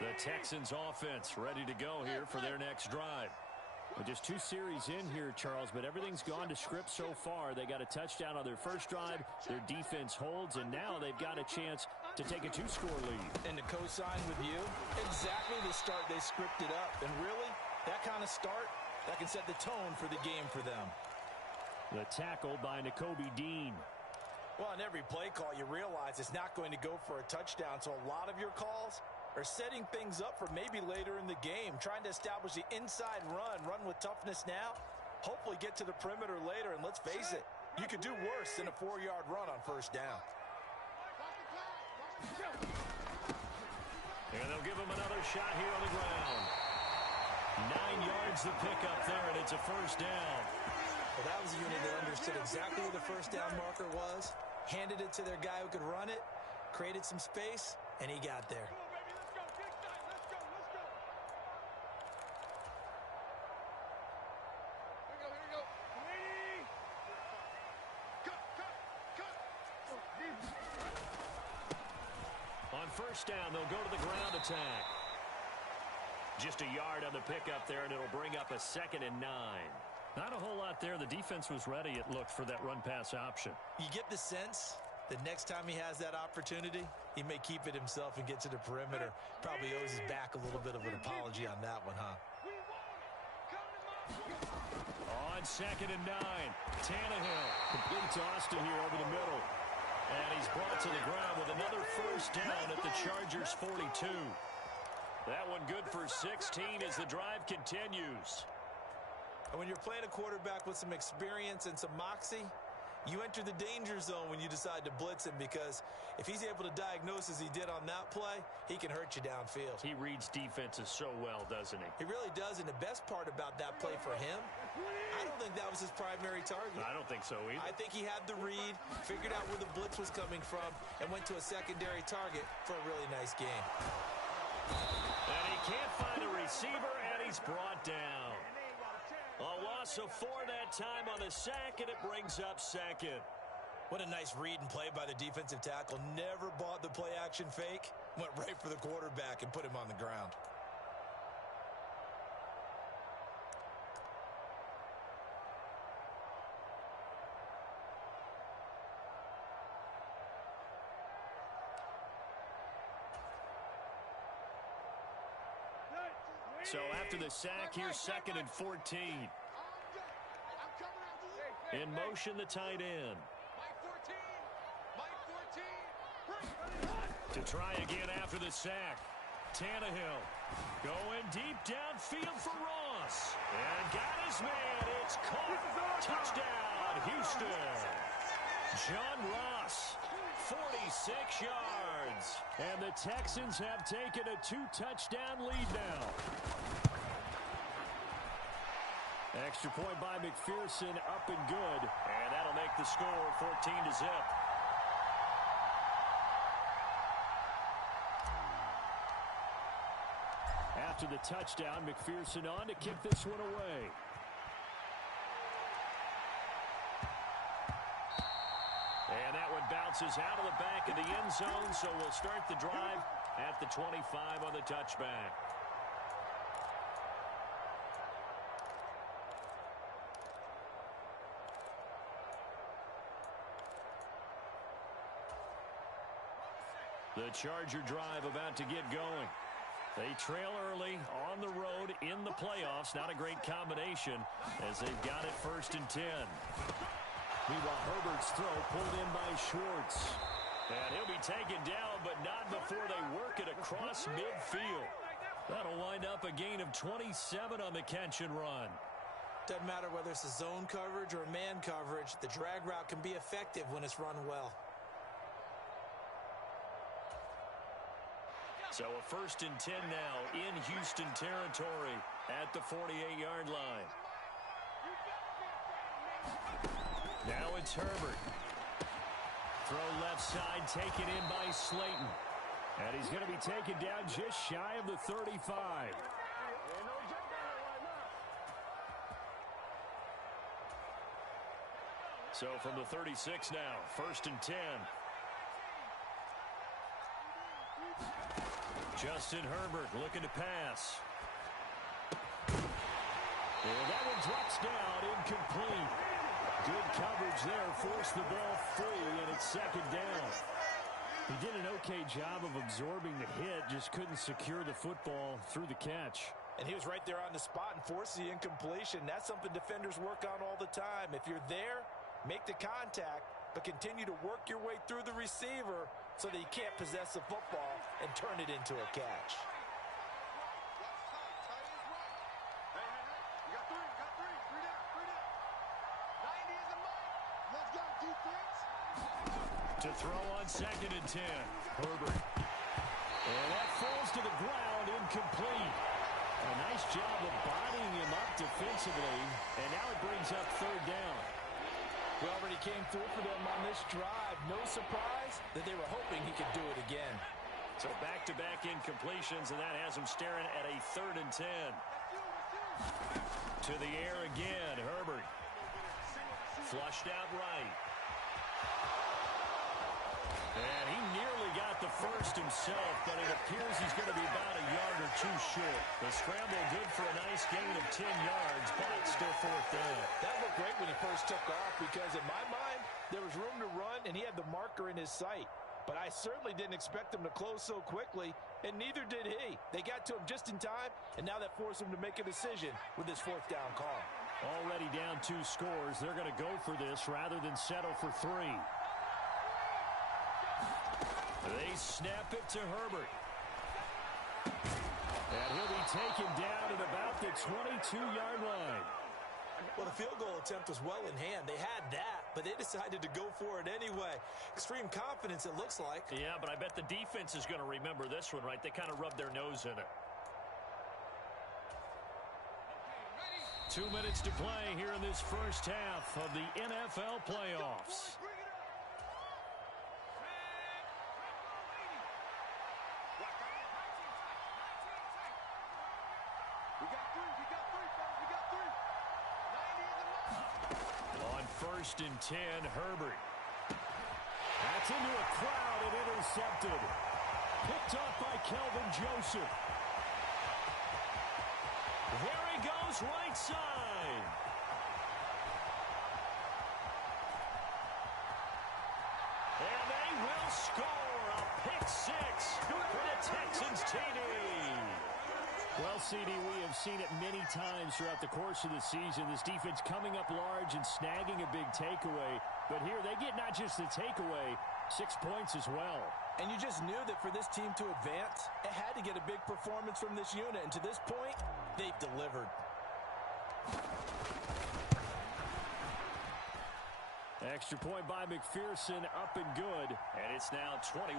The Texans offense ready to go here for their next drive. Well, just 2 series in here, Charles, but everything's gone to script so far. They got a touchdown on their first drive. Their defense holds, and now they've got a chance to take a 2-score lead. And to co-sign with you, exactly the start they scripted up. And really, that kind of start, that can set the tone for the game for them. The tackle by Nakobe Dean. Well, on every play call, you realize it's not going to go for a touchdown, so a lot of your calls are setting things up for maybe later in the game, trying to establish the inside run with toughness now, hopefully get to the perimeter later, and let's face it, you could do worse than a 4-yard run on first down. And they'll give him another shot here on the ground. 9 yards to pick up there, and it's a first down. Well, that was a unit that understood exactly where the first down marker was, handed it to their guy who could run it, created some space, and he got there. On first down, they'll go to the ground attack. Just a yard on the pickup there, and it'll bring up a 2nd and 9. Not a whole lot there. The defense was ready, it looked, for that run-pass option. You get the sense that next time he has that opportunity, he may keep it himself and get to the perimeter. Probably owes his back a little bit of an apology on that one, huh? On 2nd and 9, Tannehill complete to Austin here over the middle. And he's brought to the ground with another first down at the Chargers' 42. That one good for 16 as the drive continues. And when you're playing a quarterback with some experience and some moxie, you enter the danger zone when you decide to blitz him, because if he's able to diagnose as he did on that play, he can hurt you downfield. He reads defenses so well, doesn't he? He really does, and the best part about that play for him, I don't think that was his primary target. I don't think so either. I think he had the read, figured out where the blitz was coming from, and went to a secondary target for a really nice game. And he can't find a receiver, and he's brought down. A loss of 4 that time on the sack, and it brings up 2nd. What a nice read and play by the defensive tackle. Never bought the play-action fake. Went right for the quarterback and put him on the ground. So after the sack, here's 2nd and 14. In motion, the tight end. To try again after the sack. Tannehill going deep downfield for Ross. And got his man. It's caught. Touchdown, Houston. John Ross, 46 yards. And the Texans have taken a 2-touchdown lead now. Extra point by McPherson, up and good. And that'll make the score 14-0. After the touchdown, McPherson on to kick this one away. And that one bounces out of the back of the end zone, so we'll start the drive at the 25 on the touchback. The Charger drive about to get going. They trail early on the road in the playoffs. Not a great combination as they've got it 1st and 10. Meanwhile, Herbert's throw pulled in by Schwartz. And he'll be taken down, but not before they work it across midfield. That'll wind up a gain of 27 on the catch and run. Doesn't matter whether it's a zone coverage or man coverage, the drag route can be effective when it's run well. So a 1st and 10 now in Houston territory at the 48-yard line. Now it's Herbert. Throw left side, taken in by Slayton. And he's going to be taken down just shy of the 35. So from the 36 now, 1st and 10. Justin Herbert looking to pass. And that one drops down, incomplete. Good coverage there, forced the ball free, and it's second down. He did an okay job of absorbing the hit, just couldn't secure the football through the catch. And he was right there on the spot and forced the incompletion. That's something defenders work on all the time. If you're there, make the contact, but continue to work your way through the receiver so that you can't possess the football and turn it into a catch. To throw on 2nd and 10. Herbert. And that falls to the ground, incomplete. A nice job of bodying him up defensively, and now it brings up 3rd down. We already came through for them on this drive. No surprise that they were hoping he could do it again. So back-to-back incompletions, and that has him staring at a 3rd and 10. To the air again, Herbert. Flushed out right. And he nearly got the first himself, but it appears he's going to be about a yard or two short. The scramble good for a nice gain of 10 yards, but still 4th down. That looked great when he first took off because in my mind, there was room to run and he had the marker in his sight. But I certainly didn't expect him to close so quickly, and neither did he. They got to him just in time, and now that forced him to make a decision with his 4th down call. Already down 2 scores. They're going to go for this rather than settle for 3. They snap it to Herbert. And he'll be taken down at about the 22-yard line. Well, the field goal attempt was well in hand. They had that, but they decided to go for it anyway. Extreme confidence, it looks like. Yeah, but I bet the defense is going to remember this one, right? They kind of rubbed their nose in it. 2 minutes to play here in this first half of the NFL playoffs. On 1st and 10, Herbert. That's into a crowd and intercepted. Picked off by Kelvin Joseph. There he goes, right side. And they will score a pick 6 for the Texans TD. Well, CD, we have seen it many times throughout the course of the season. This defense coming up large and snagging a big takeaway. But here they get not just the takeaway, 6 points as well. And you just knew that for this team to advance, it had to get a big performance from this unit. And to this point, they've delivered. Extra point by McPherson, up and good. And it's now 21-0.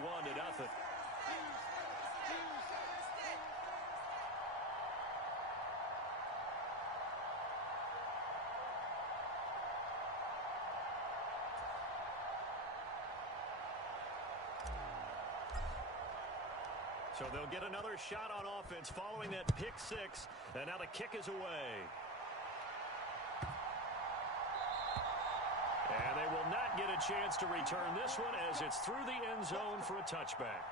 So they'll get another shot on offense following that pick 6. And now the kick is away. And they will not get a chance to return this one as it's through the end zone for a touchback.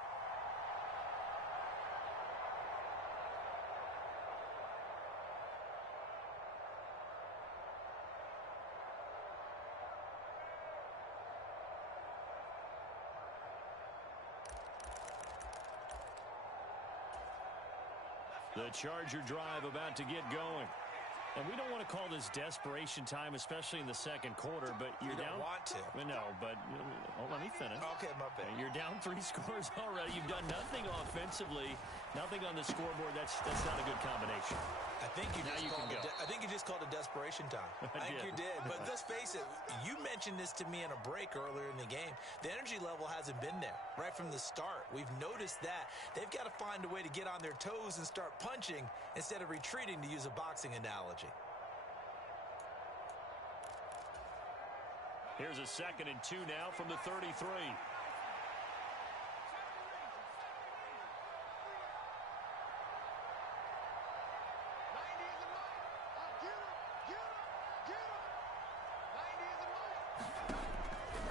The Charger drive about to get going. And we don't want to call this desperation time, especially in the second quarter, but you're down. You don't want to. No, but let me finish. Okay, my bad. You're down 3 scores already. You've done nothing offensively, nothing on the scoreboard. That's not a good combination. I think you just called it desperation time. I think you did. But let's face it, you mentioned this to me in a break earlier in the game. The energy level hasn't been there right from the start. We've noticed that. They've got to find a way to get on their toes and start punching instead of retreating, to use a boxing analogy. Here's a 2nd and 2 now from the 33.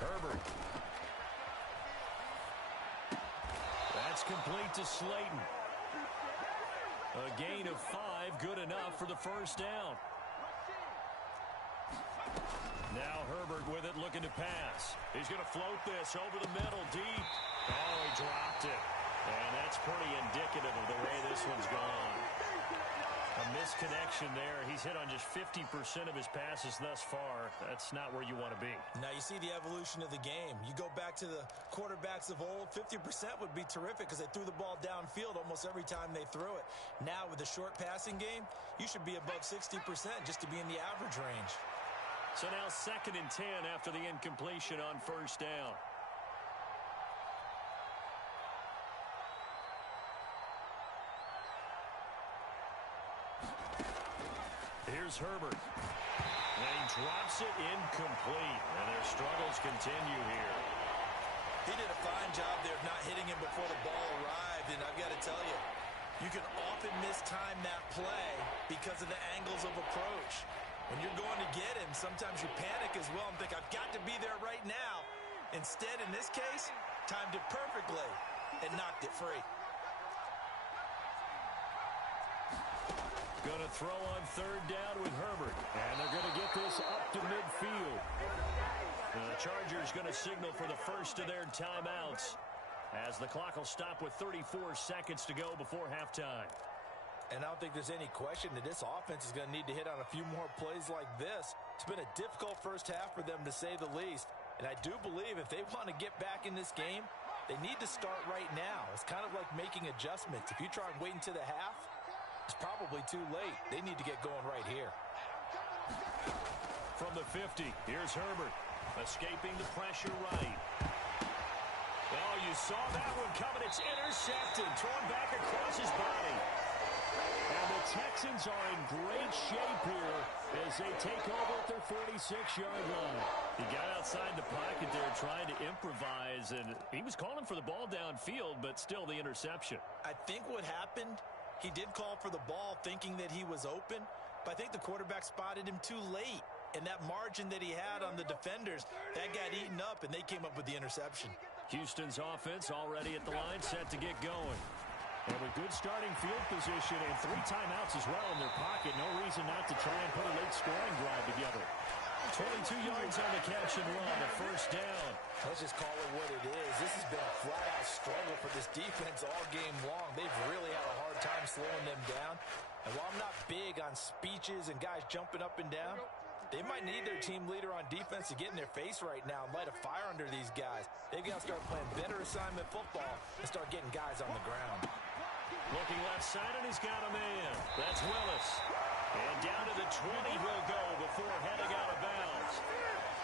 Herbert. That's complete to Slayton. A gain of 5, good enough for the first down. Now Herbert with it, looking to pass. He's going to float this over the middle, deep. Oh, he dropped it. And that's pretty indicative of the way this one's gone. A misconnection there. He's hit on just 50% of his passes thus far. That's not where you want to be. Now you see the evolution of the game. You go back to the quarterbacks of old, 50% would be terrific because they threw the ball downfield almost every time they threw it. Now with the short passing game, you should be above 60% just to be in the average range. So now 2nd and 10 after the incompletion on first down. Here's Herbert. And he drops it incomplete. And their struggles continue here. He did a fine job there of not hitting him before the ball arrived. And I've got to tell you, you can often mistime that play because of the angles of approach. When you're going to get him, sometimes you panic as well and think, I've got to be there right now. Instead, in this case, timed it perfectly and knocked it free. Going to throw on 3rd down with Herbert. And they're going to get this up to midfield. The Chargers going to signal for the first of their timeouts as the clock will stop with 34 seconds to go before halftime. And I don't think there's any question that this offense is going to need to hit on a few more plays like this. It's been a difficult first half for them, to say the least. And I do believe if they want to get back in this game, they need to start right now. It's kind of like making adjustments. If you try and wait until the half, it's probably too late. They need to get going right here. From the 50, here's Herbert. Escaping the pressure right. Oh, you saw that one coming. It's intercepted. Thrown back across his body. And the Texans are in great shape here as they take over at their 46-yard line. He got outside the pocket there trying to improvise, and he was calling for the ball downfield, but still the interception. I think what happened, he did call for the ball thinking that he was open, but I think the quarterback spotted him too late. And that margin that he had on the defenders, that got eaten up, and they came up with the interception. Houston's offense already at the line, set to get going. And with good starting field position and 3 timeouts as well in their pocket, no reason not to try and put a late scoring drive together. 22 yards on the catch and run, a first down. Let's just call it what it is. This has been a flat-out struggle for this defense all game long. They've really had a hard time slowing them down. And while I'm not big on speeches and guys jumping up and down, they might need their team leader on defense to get in their face right now and light a fire under these guys. They've got to start playing better assignment football and start getting guys on the ground. Looking left side, and he's got a man. That's Willis. And down to the 20 he'll go before heading out of bounds.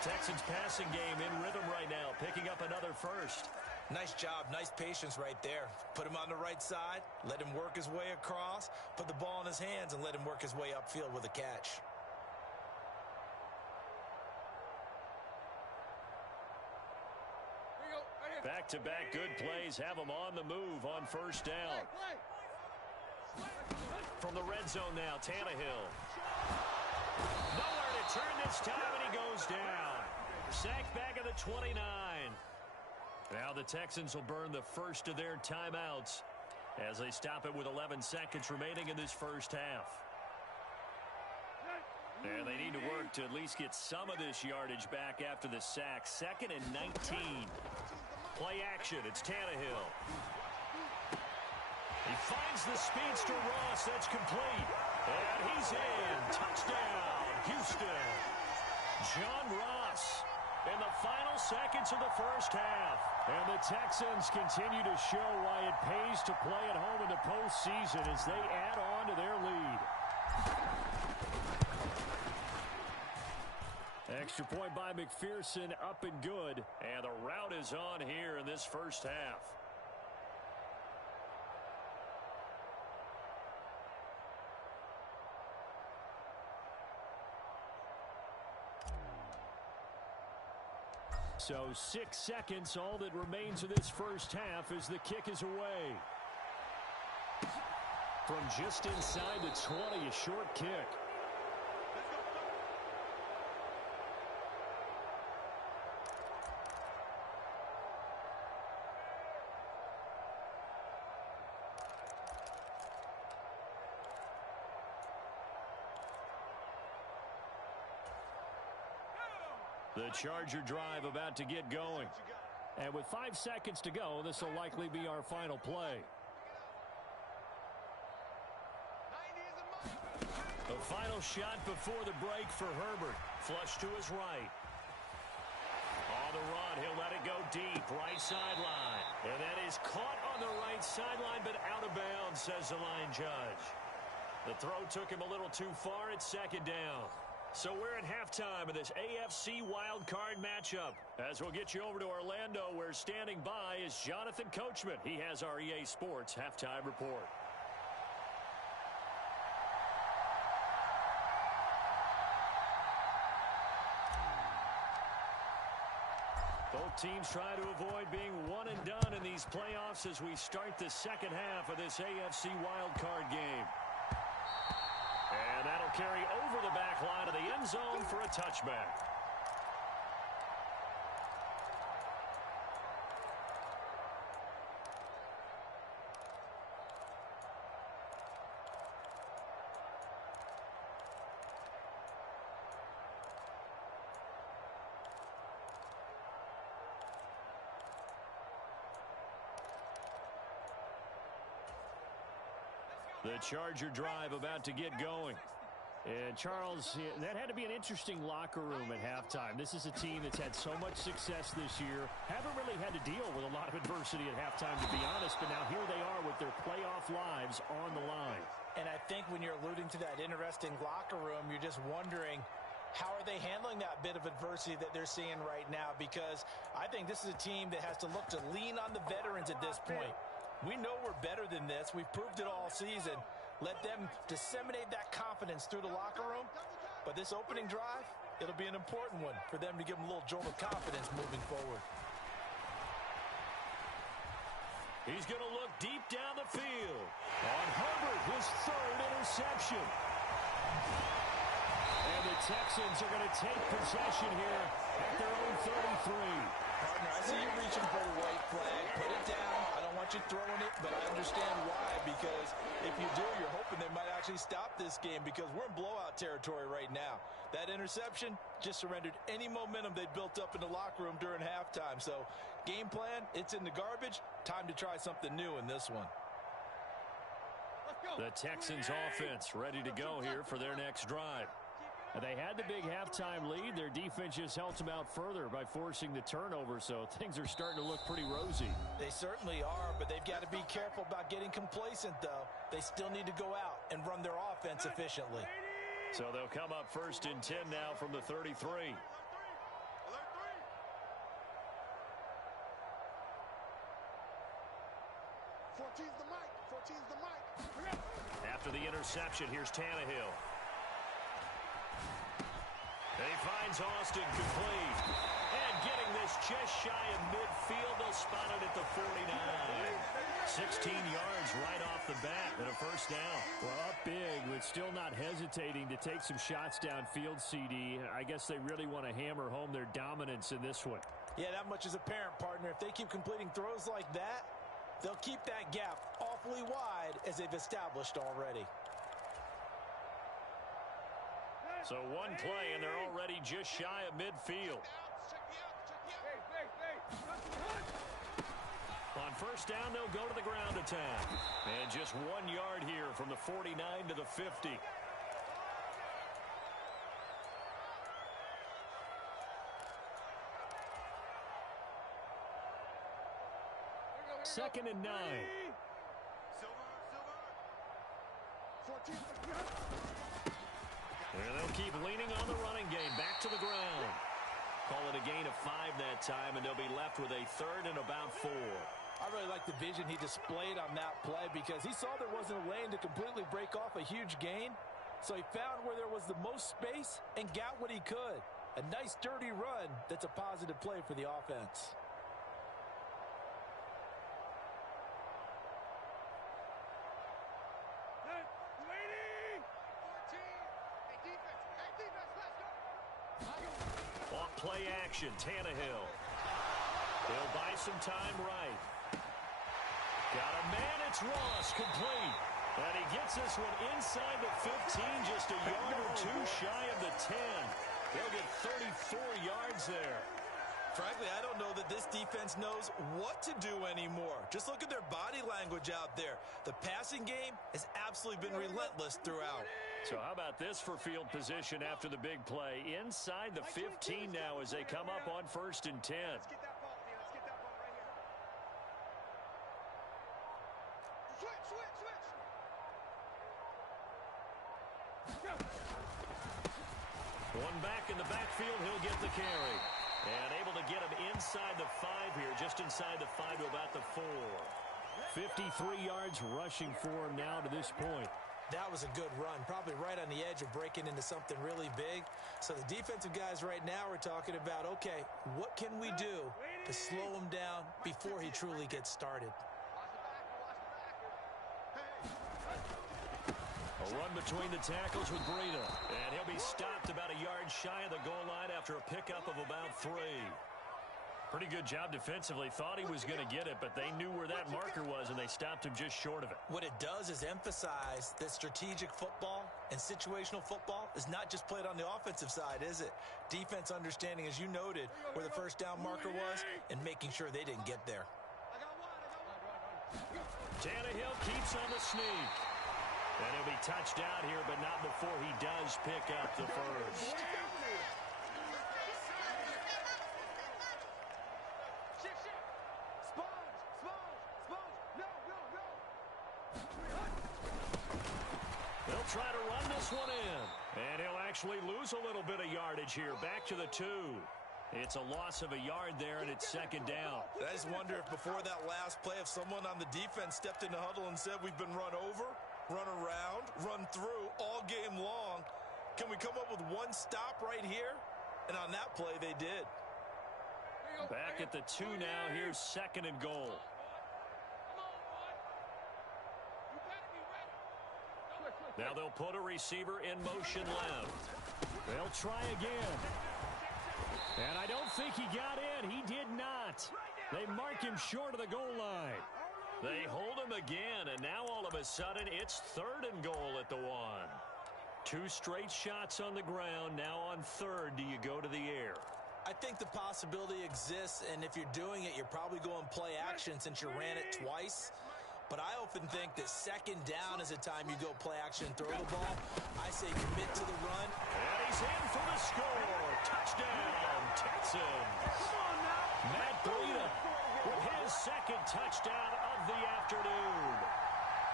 Texans passing game in rhythm right now, picking up another first. Nice job, nice patience right there. Put him on the right side, let him work his way across, put the ball in his hands, and let him work his way upfield with a catch. Back-to-back good plays have them on the move on first down. From the red zone now, Tannehill. Nowhere to turn this time, and he goes down. Sacked back at the 29. Now the Texans will burn the first of their timeouts as they stop it with 11 seconds remaining in this first half. And they need to work to at least get some of this yardage back after the sack. 2nd and 19. Play action. It's Tannehill. He finds the speedster Ross. That's complete. And he's in. Touchdown, Houston. John Ross in the final seconds of the first half. And the Texans continue to show why it pays to play at home in the postseason as they add on to their lead. Extra point by McPherson, up and good. And the rout is on here in this first half. So 6 seconds, all that remains of this first half as the kick is away. From just inside the 20, a short kick. The Charger drive about to get going. And with 5 seconds to go, this will likely be our final play. The final shot before the break for Herbert. Flush to his right. On the run, he'll let it go deep, right sideline. And that is caught on the right sideline, but out of bounds, says the line judge. The throw took him a little too far at second down. So we're at halftime of this AFC wildcard matchup. As we'll get you over to Orlando, where standing by is Jonathan Coachman. He has our EA Sports halftime report. Both teams try to avoid being one and done in these playoffs as we start the second half of this AFC wildcard game. And that'll carry over the back line of the end zone for a touchback. The Charger drive about to get going. And, Charles, that had to be an interesting locker room at halftime. This is a team that's had so much success this year. Haven't really had to deal with a lot of adversity at halftime, to be honest. But now here they are with their playoff lives on the line. And I think when you're alluding to that interesting locker room, you're just wondering, how are they handling that bit of adversity that they're seeing right now? Because I think this is a team that has to look to lean on the veterans at this point. We know we're better than this. We've proved it all season. Let them disseminate that confidence through the locker room. But this opening drive, it'll be an important one for them to give them a little jolt of confidence moving forward. He's going to look deep down the field. On Herbert, his third interception. And the Texans are going to take possession here at their own 33. Partner, I see you reaching for the white flag. Put it down. I don't want you throwing it, but I understand why. Because if you do, you're hoping they might actually stop this game, because we're in blowout territory right now. That interception just surrendered any momentum they built up in the locker room during halftime. So game plan, it's in the garbage. Time to try something new in this one. The Texans offense ready to go here for their next drive. They had the big halftime lead. Their defense just helped them out further by forcing the turnover, so things are starting to look pretty rosy. They certainly are, but they've got to be careful about getting complacent, though. They still need to go out and run their offense efficiently. So they'll come up 1st and 10 now from the 33. 14's the mic. 14's the mic. After the interception, here's Tannehill. He finds Austin complete. And getting this just shy of midfield, they'll spot it at the 49. 16 yards right off the bat and a first down. Well, up big, but still not hesitating to take some shots downfield, CD. I guess they really want to hammer home their dominance in this one. Yeah, that much is apparent, partner. If they keep completing throws like that, they'll keep that gap awfully wide, as they've established already. So one play, and they're already just shy of midfield. On first down, they'll go to the ground attack. And just 1 yard here from the 49 to the 50. Second and 9. And they'll keep leaning on the running game. Back to the ground. Call it a gain of 5 that time, and they'll be left with a 3rd and about 4. I really like the vision he displayed on that play, because he saw there wasn't a lane to completely break off a huge gain. So he found where there was the most space and got what he could. A nice, dirty run that's a positive play for the offense. On play action, Tannehill. He'll buy some time right. Got a man, it's Ross, complete. And he gets this one inside the 15, just a yard or two shy of the 10. They'll get 34 yards there. Frankly, I don't know that this defense knows what to do anymore. Just look at their body language out there. The passing game has absolutely been relentless throughout. So how about this for field position after the big play? Inside the 15 now as they come up on 1st and 10. Let's get that ball, man. Let's get that ball right here. Switch. One back in the backfield, he'll get the carry. And able to get him inside the 5 here, just inside the 5 to about the 4. 53 yards rushing for him now to this point. That was a good run, probably right on the edge of breaking into something really big. So the defensive guys right now are talking about, okay, what can we do to slow him down before he truly gets started? A run between the tackles with Breida. And he'll be stopped about a yard shy of the goal line after a pickup of about 3. Pretty good job defensively. Thought he was going to get it, but they knew where that marker was, and they stopped him just short of it. What it does is emphasize that strategic football and situational football is not just played on the offensive side, is it? Defense understanding, as you noted, where the first down marker was and making sure they didn't get there. Tannehill keeps on the sneak. And he'll be touched out here, but not before he does pick up the first. They'll try to run this one in. And he'll actually lose a little bit of yardage here. Back to the 2. It's a loss of a yard there, and it's 2nd down. I just wonder if before that last play, if someone on the defense stepped in the huddle and said, we've been run over, run around, run through all game long. Can we come up with one stop right here? And on that play, they did. Back at the 2 now. Here's 2nd and goal. Now they'll put a receiver in motion left. They'll try again. And I don't think he got in. He did not. They mark him short of the goal line. They hold him again, and now all of a sudden it's 3rd and goal at the 1. 2 straight shots on the ground. Now on 3rd, do you go to the air? I think the possibility exists, and if you're doing it, you're probably going play action since you ran it twice. But I often think that 2nd down is a time you go play action and throw the ball. I say commit to the run. And he's in for the score. Touchdown, Texans. Matt Breida with his 2nd touchdown of the afternoon.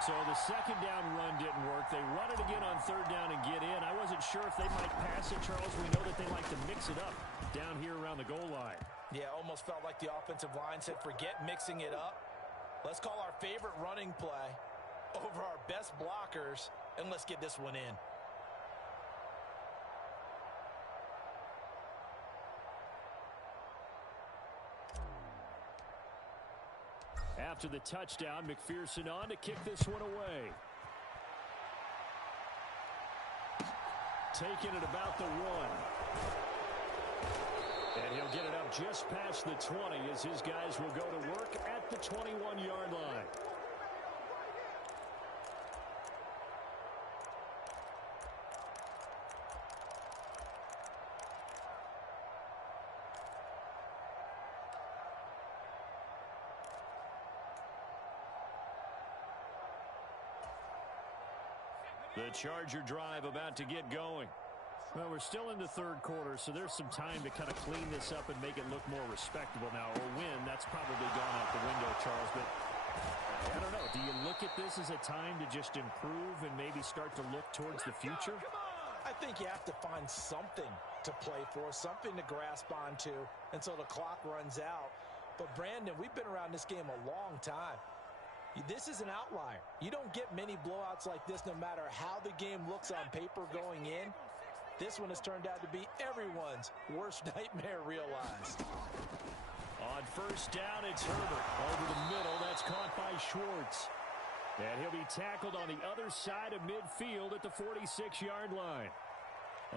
So the 2nd down run didn't work. They run it again on 3rd down and get in. I wasn't sure if they might pass it, Charles. We know that they like to mix it up down here around the goal line. Yeah, almost felt like the offensive line said, forget mixing it up. Let's call our favorite running play over our best blockers, and let's get this one in. After the touchdown, McPherson on to kick this one away. Taking it about the 1. And he'll get it up just past the 20 as his guys will go to work at the 21-yard line. The Charger drive about to get going. Well, we're still in the 3rd quarter, so there's some time to kind of clean this up and make it look more respectable now. Or win, that's probably gone out the window, Charles. But I don't know. Do you look at this as a time to just improve and maybe start to look towards the future? I think you have to find something to play for, something to grasp onto until the clock runs out. But, Brandon, we've been around this game a long time. This is an outlier. You don't get many blowouts like this no matter how the game looks on paper going in. This one has turned out to be everyone's worst nightmare realized. On 1st down, it's Herbert. Over the middle, that's caught by Schwartz. And he'll be tackled on the other side of midfield at the 46-yard line.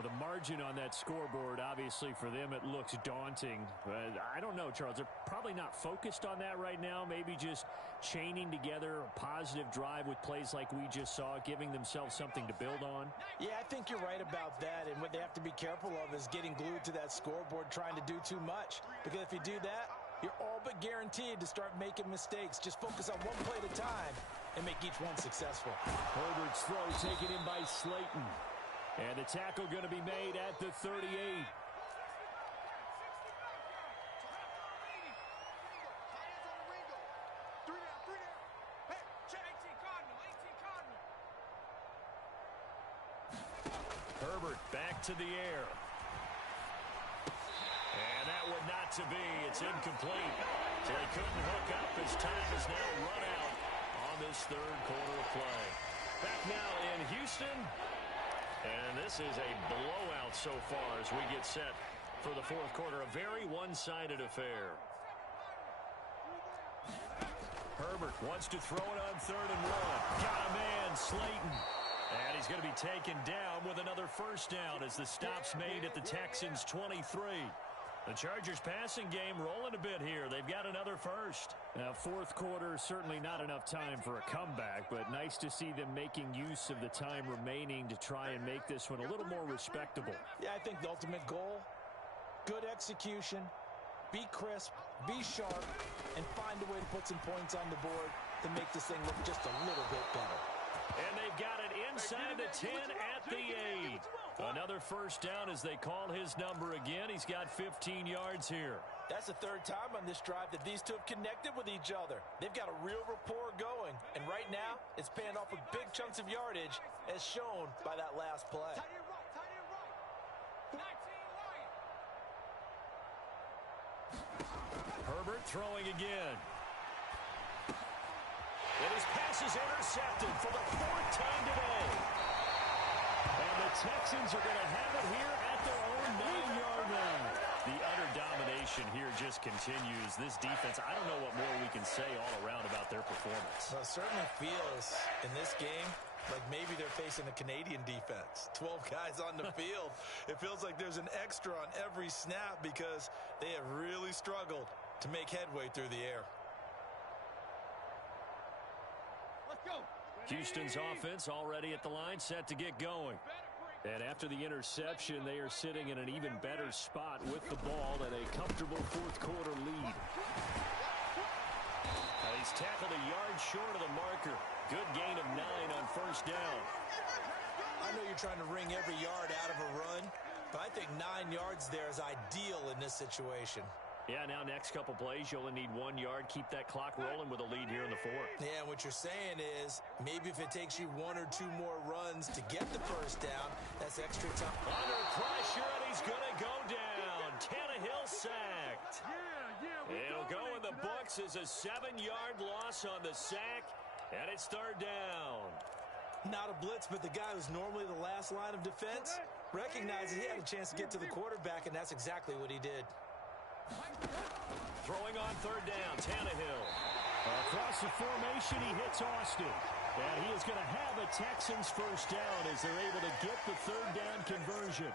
The margin on that scoreboard, obviously, for them, it looks daunting. But I don't know, Charles. They're probably not focused on that right now. Maybe just chaining together a positive drive with plays like we just saw, giving themselves something to build on. Yeah, I think you're right about that. And what they have to be careful of is getting glued to that scoreboard trying to do too much. Because if you do that, you're all but guaranteed to start making mistakes. Just focus on one play at a time and make each one successful. Herbert's throw taken in by Slayton. And the tackle going to be made at the 38. Herbert back to the air. And that one not to be. It's incomplete. So they couldn't hook up as time is now run out on this third quarter of play. Back now in Houston. And this is a blowout so far as we get set for the fourth quarter. A very one-sided affair. Herbert wants to throw it on 3rd and 1. Got a man, Slayton. And he's going to be taken down with another first down as the stop's made at the Texans' 23. The Chargers passing game rolling a bit here. They've got another first. Now, fourth quarter, certainly not enough time for a comeback, but nice to see them making use of the time remaining to try and make this one a little more respectable. Yeah, I think the ultimate goal, good execution, be crisp, be sharp, and find a way to put some points on the board to make this thing look just a little bit better. And they've got it inside the 10 at the 8. Another first down as they call his number again. He's got 15 yards here. That's the third time on this drive that these two have connected with each other. They've got a real rapport going. And right now, it's paying off with big chunks of yardage as shown by that last play. Herbert throwing again. And his pass is intercepted for the 4th time today. And the Texans are going to have it here at their own 9-yard line. The utter domination here just continues. This defense, I don't know what more we can say all around about their performance. Well, it certainly feels in this game like maybe they're facing a Canadian defense. 12 guys on the field. It feels like there's an extra on every snap because they have really struggled to make headway through the air. Houston's offense already at the line, set to get going. And after the interception, they are sitting in an even better spot with the ball and a comfortable fourth quarter lead. Now he's tackled a yard short of the marker. Good gain of 9 on first down. I know you're trying to wring every yard out of a run, but I think 9 yards there is ideal in this situation. Yeah, now next couple plays, you only need 1 yard. Keep that clock rolling with a lead here in the 4th. Yeah, what you're saying is maybe if it takes you 1 or 2 more runs to get the first down, that's extra time. Under pressure, and he's going to go down. Tannehill sacked. It'll go in the books as a 7-yard loss on the sack, and it's 3rd down. Not a blitz, but the guy who's normally the last line of defense recognizes he had a chance to get to the quarterback, and that's exactly what he did. Throwing on 3rd down, Tannehill. Across the formation, he hits Austin. And he is going to have a Texans first down as they're able to get the 3rd down conversion.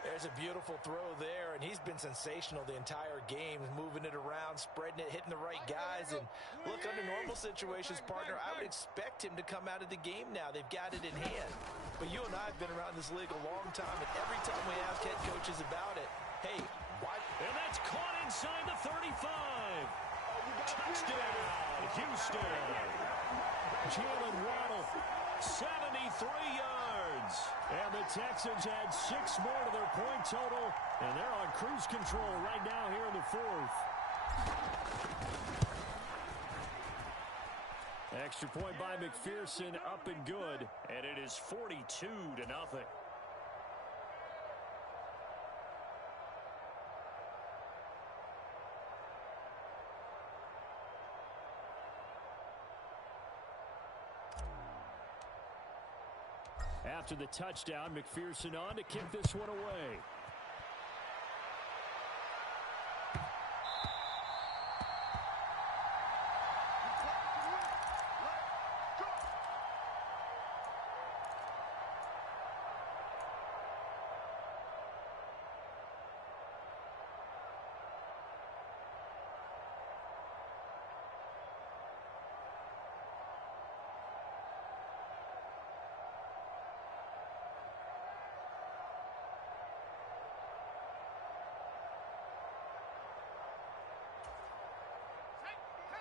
There's a beautiful throw there, and he's been sensational the entire game, moving it around, spreading it, hitting the right guys. And look, under normal situations, partner, I would expect him to come out of the game now. They've got it in hand. But you and I have been around this league a long time, and every time we ask head coaches about it, hey, why? And that's caught inside the 35. Touchdown, Houston. Jalen Waddle, 73 yards. And the Texans add 6 more to their point total, and they're on cruise control right now here in the 4th. Extra point by McPherson, up and good. And it is 42-0. After the touchdown, McPherson on to kick this one away.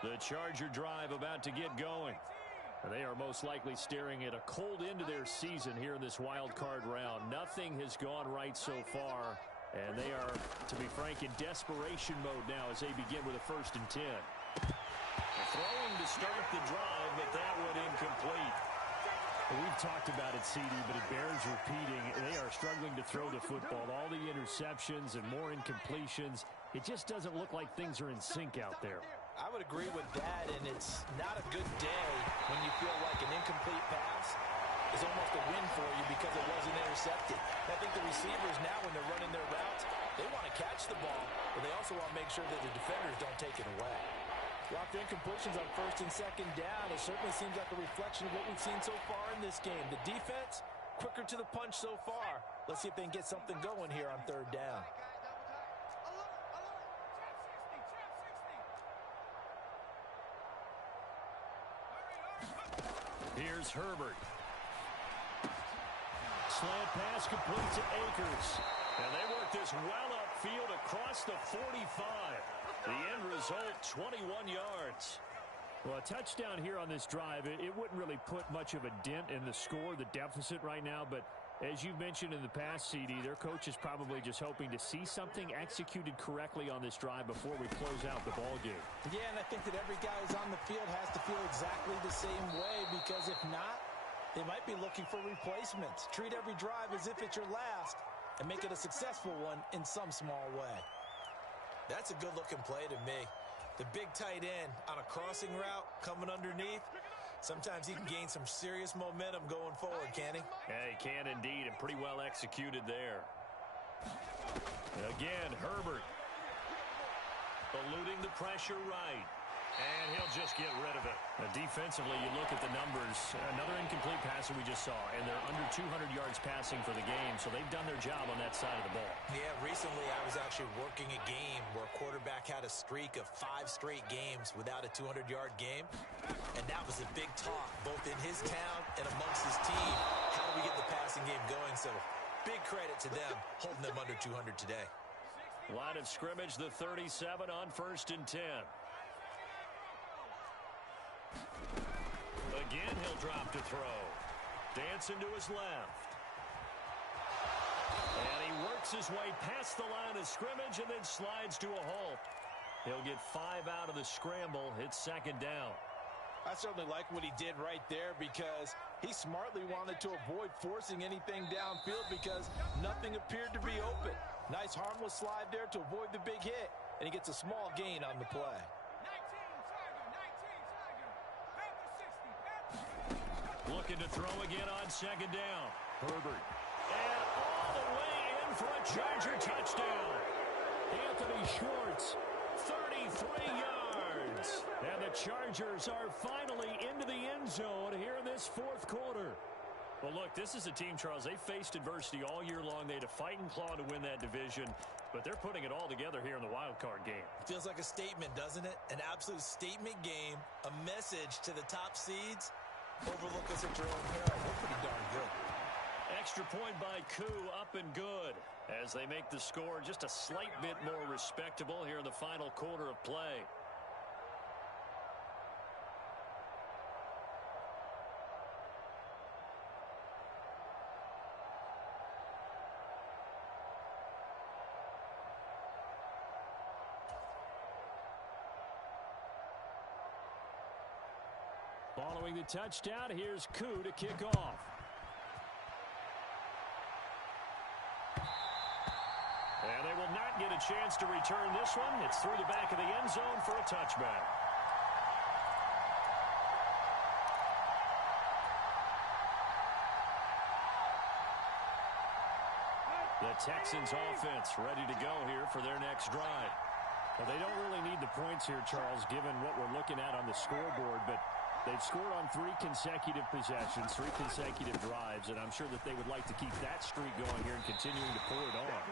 The Charger drive about to get going. They are most likely staring at a cold end to their season here in this wild card round. Nothing has gone right so far, and they are, to be frank, in desperation mode now as they begin with a 1st and 10. Throwing to start the drive, but that one incomplete. We've talked about it, CD, but it bears repeating. They are struggling to throw the football. All the interceptions and more incompletions. It just doesn't look like things are in sync out there. I would agree with that, and it's not a good day when you feel like an incomplete pass is almost a win for you because it wasn't intercepted. I think the receivers now, when they're running their routes, they want to catch the ball, but they also want to make sure that the defenders don't take it away. Lots of incompletions on 1st and 2nd down. It certainly seems like a reflection of what we've seen so far in this game. The defense, quicker to the punch so far. Let's see if they can get something going here on 3rd down. Here's Herbert. Slant pass complete to Akers. And they work this well upfield across the 45. The end result, 21 yards. Well, a touchdown here on this drive, it wouldn't really put much of a dent in the score, the deficit right now, but as you've mentioned in the past, CD, their coach is probably just hoping to see something executed correctly on this drive before we close out the ball game. Yeah, and I think that every guy who's on the field has to feel exactly the same way, because if not, they might be looking for replacements. Treat every drive as if it's your last and make it a successful one in some small way. That's a good-looking play to me. The big tight end on a crossing route coming underneath. Sometimes he can gain some serious momentum going forward, can he? Yeah, he can indeed, and pretty well executed there. Again, Herbert. Eluding the pressure right. And he'll just get rid of it. Defensively, you look at the numbers. Another incomplete pass that we just saw, and they're under 200 yards passing for the game, so they've done their job on that side of the ball. Yeah, recently I was actually working a game where a quarterback had a streak of 5 straight games without a 200-yard game, and that was a big talk, both in his town and amongst his team. How do we get the passing game going? So big credit to them, holding them under 200 today. Line of scrimmage, the 37 on 1st and 10. Again, he'll drop to throw. Dancing to his left. And he works his way past the line of scrimmage and then slides to a halt. He'll get 5 out of the scramble. It's 2nd down. I certainly like what he did right there, because he smartly wanted to avoid forcing anything downfield because nothing appeared to be open. Nice harmless slide there to avoid the big hit, and he gets a small gain on the play. Looking to throw again on 2nd down. Herbert. And all the way in for a Charger touchdown. Anthony Schwartz, 33 yards. And the Chargers are finally into the end zone here in this 4th quarter. Well, look, this is a team, Charles, they faced adversity all year long. They had to fight and claw to win that division, but they're putting it all together here in the wild card game. Feels like a statement, doesn't it? An absolute statement game, a message to the top seeds. Overlook us at your own peril. We're pretty darn good. Extra point by Koo, up and good, as they make the score just a slight bit more respectable here in the final quarter of play. Following the touchdown, here's Koo to kick off. And they will not get a chance to return this one. It's through the back of the end zone for a touchback. The Texans offense ready to go here for their next drive. Well, they don't really need the points here, Charles, given what we're looking at on the scoreboard, but they've scored on 3 consecutive possessions, 3 consecutive drives, and I'm sure that they would like to keep that streak going here and continuing to pour it on.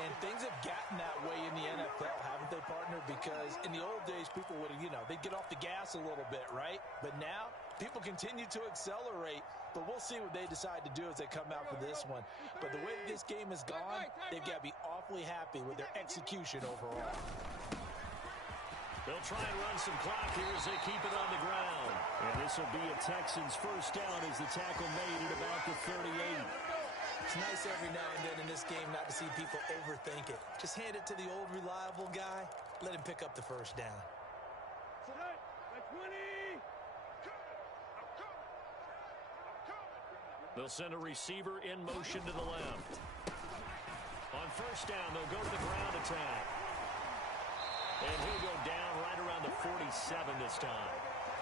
And things have gotten that way in the NFL, haven't they, partner? Because in the old days, people would, they'd get off the gas a little bit, right? But now, people continue to accelerate. But we'll see what they decide to do as they come out for this one. But the way this game has gone, they've got to be awfully happy with their execution overall. They'll try and run some clock here as they keep it on the ground. And this will be a Texans first down as the tackle made at about the 38. It's nice every now and then in this game not to see people overthink it. Just hand it to the old reliable guy. Let him pick up the first down. They'll send a receiver in motion to the left. On first down, they'll go to the ground attack. And he'll go down right around the 47 this time.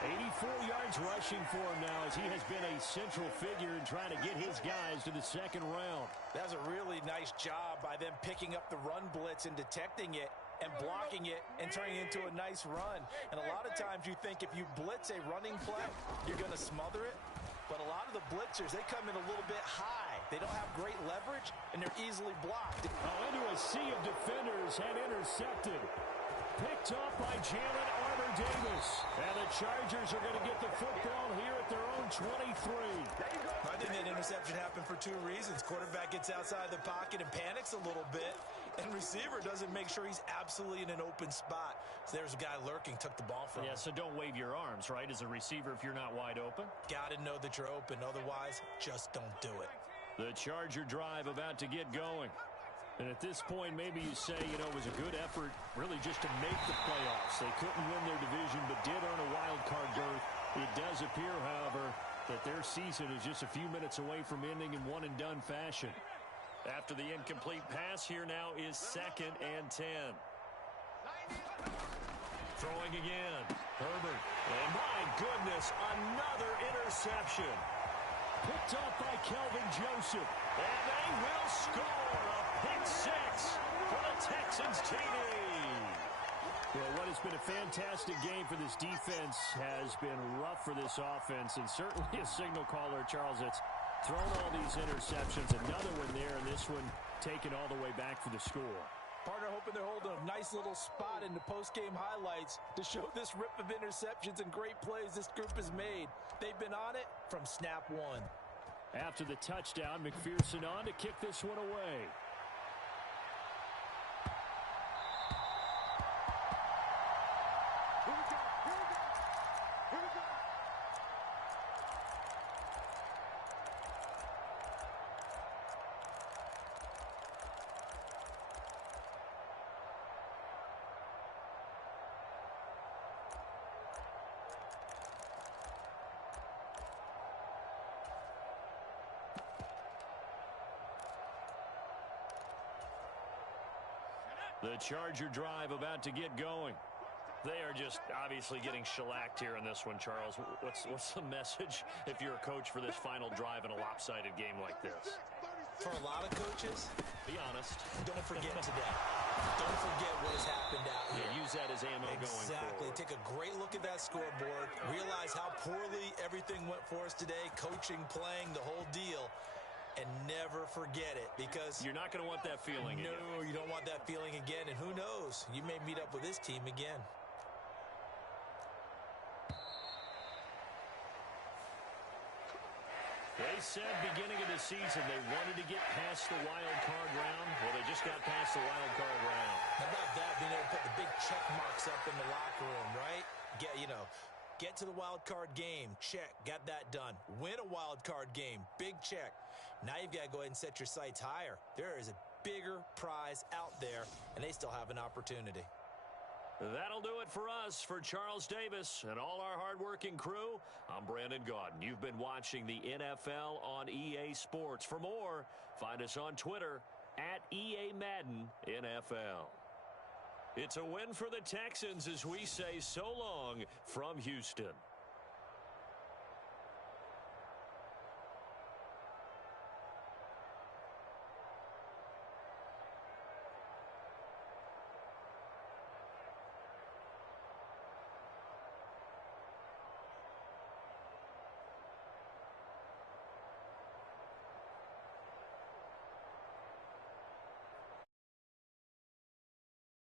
84 yards rushing for him now as he has been a central figure in trying to get his guys to the second round. That's a really nice job by them picking up the run blitz and detecting it and blocking it and turning it into a nice run. And a lot of times you think if you blitz a running play, you're going to smother it. But a lot of the blitzers, they come in a little bit high. They don't have great leverage, and they're easily blocked. Oh, into a sea of defenders and intercepted. Picked up by Jalen Armour-Davis. And the Chargers are going to get the football here at their own 23. I think that interception happened for two reasons. Quarterback gets outside the pocket and panics a little bit, and receiver doesn't make sure he's absolutely in an open spot. So there's a guy lurking, took the ball from him. Yeah, so don't wave your arms, right, as a receiver if you're not wide open. Got to know that you're open. Otherwise, just don't do it. The Charger drive about to get going. And at this point, maybe you say, you know, it was a good effort really just to make the playoffs. They couldn't win their division, but did earn a wild card berth. It does appear, however, that their season is just a few minutes away from ending in one-and-done fashion. After the incomplete pass, here now is 2nd and 10. Throwing again. Herbert. And my goodness, another interception. Picked up by Kelvin Joseph. And they will score a pick six for the Texans TD. Well, what has been a fantastic game for this defense has been rough for this offense, and certainly a signal caller, Charles, that's thrown all these interceptions. Another one there, and this one taken all the way back for the score. Partner hoping they're holding a nice little spot in the post-game highlights to show this rip of interceptions and great plays this group has made. They've been on it from snap one. After the touchdown, McPherson on to kick this one away. The Charger drive about to get going. They are just obviously getting shellacked here in this one, Charles. What's the message if you're a coach for this final drive in a lopsided game like this? For a lot of coaches, be honest. Don't forget today. Don't forget what has happened out here. Yeah, use that as ammo going forward. Exactly. Take a great look at that scoreboard. Realize how poorly everything went for us today. Coaching, playing, the whole deal. And never forget it, because you're not going to want that feeling again. No, you don't want that feeling again. And who knows? You may meet up with this team again. They said beginning of the season they wanted to get past the wild card round. Well, they just got past the wild card round. How about that, being able to put the big check marks up in the locker room, right? Get to the wild card game. Check. Got that done. Win a wild card game. Big check. Now you've got to go ahead and set your sights higher. There is a bigger prize out there, and they still have an opportunity. That'll do it for us. For Charles Davis and all our hardworking crew, I'm Brandon Gaudin. You've been watching the NFL on EA Sports. For more, find us on Twitter at EA Madden NFL. It's a win for the Texans as we say so long from Houston.